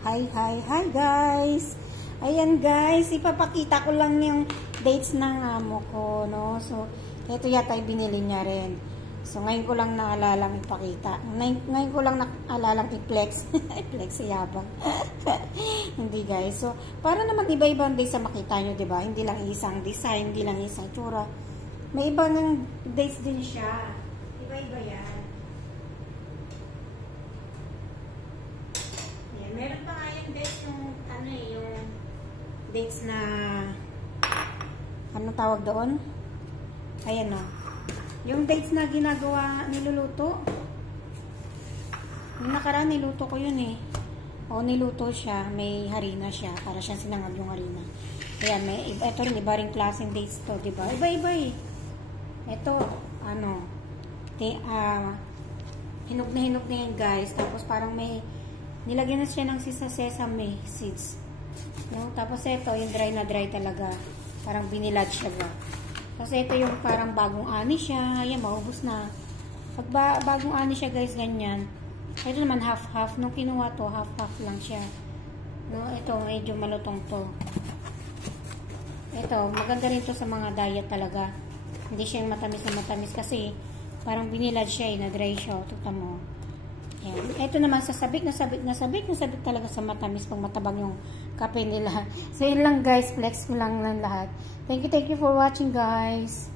Hi guys! Ayan guys, ipapakita ko lang yung dates ng amo ko, no? So, ito yata ay binili niya rin. So, ngayon ko lang naalalang ipakita. Ngayon ko lang naalalang i-flex. I-flex yabang. Hindi guys. So, para naman iba-ibang dates na makita nyo, diba? Hindi lang isang design, hindi lang isang tsura. May iba ng dates din siya. Iba-iba yan. Meron pa nga yung dates yung dates na anong tawag doon? Ayan o. Yung dates na ginagawa, niluluto. Yung nakaraan, niluto ko yun eh. O, niluto siya. May harina siya. Para siyang sinangag yung harina. Ayan, ito rin, iba rin klaseng dates to, diba? Iba-iba eh. Ito, hinog na yan guys. Tapos parang may nilagyan na siya ng sesame seeds. No? Tapos ito, yung dry na dry talaga. Parang binilad siya ba. Tapos ito yung parang bagong ani siya. Ayan, maubos na. Pag bagong ani siya guys, ganyan. Ito naman half-half. Nung kinuha to, half-half lang siya. No? Ito, medyo malutong to. Ito, maganda rin to sa mga diet talaga. Hindi siya yung matamis na matamis kasi parang binilad siya na dry siya. Tuta mo. Ayan. Ito naman sabik talaga sa matamis pag matabang yung kape nila. So, yun lang guys. Flex ko lang ng lahat. Thank you for watching guys.